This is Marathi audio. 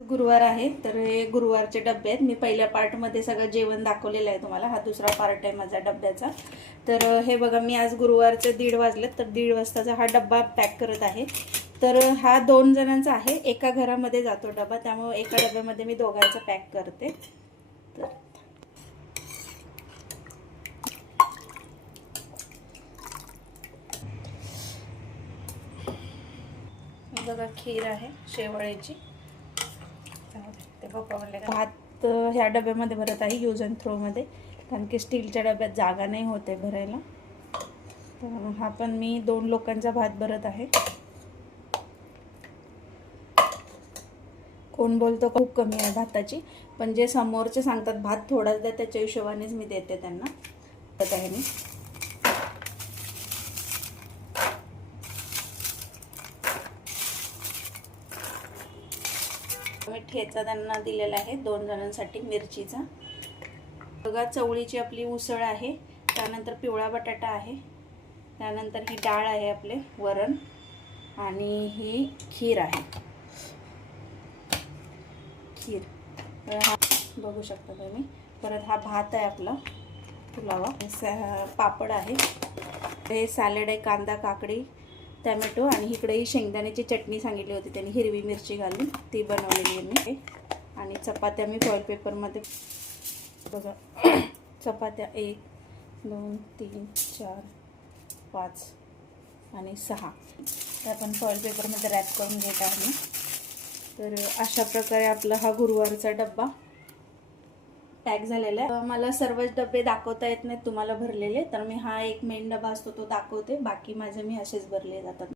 गुरुवार आहे तर हे गुरुवारचे डबे आहेत. मी पहिल्या पार्टमध्ये सगळं जेवण दाखवलेलं आहे तुम्हाला. हा दुसरा पार्ट आहे माझा डब्याचा. तर हे बघा, मी आज गुरुवारचे 1:30 वाजलेत, तर 1:30 वाजताचा हा डब्बा पॅक करत आहे. तर हा 2 जणांचा आहे, एका घरामध्ये जातो डबा, त्यामुळे एका डब्यामध्ये मी दोघांचा पॅक करते. तर बघा, खीर आहे शेवळ्याची. ते पप्पा म्हणले भात ह्या डब्यामध्ये भरत आहे, यूज अँड थ्रोमध्ये, कारण की स्टीलच्या डब्यात जागा नाही होते भरायला. तर हा पण मी 2 लोकांचा भात भरत आहे. कोण बोलतो खूप कमी आहे भाताची, पण जे समोरचे सांगतात भात थोडाच द्या, त्याच्या हिशोबानेच मी देते त्यांना. तर आहे मी ठेचा त्यांना दिलेला आहे 2 जणांसाठी मिरचीचा. बघा, चवळीची आपली उसळ आहे, त्यानंतर पिवळा बटाटा आहे, त्यानंतर ही डाळ आहे आपले वरण, आणि ही खीर आहे. खीर हा बघू शकता तुम्ही. परत हा भात आहे आपला पुलावा, पापड आहे, हे सॅलड आहे, कांदा काकडी टॅमॅटो, आणि इकडे ही शेंगदाण्याची चटणी सांगितली होती त्यांनी हिरवी मिरची घालून, ती बनवलेली आहे मी. आणि चपात्या मी फॉईल पेपरमध्ये बघा, चपात्या 1 2 3 4 5 आणि 6 त्या आपण फॉईल पेपरमध्ये रॅप करून घेत आहे मी. तर अशा प्रकारे आपला हा गुरुवारचा डब्बा पॅक झालेला आहे. मला सर्वच डबे दाखवता येत नाहीत तुम्हाला भरलेले, तर मी हा एक मेन डबा असतो तो दाखवते, बाकी माझे मी असेच भरले जातात.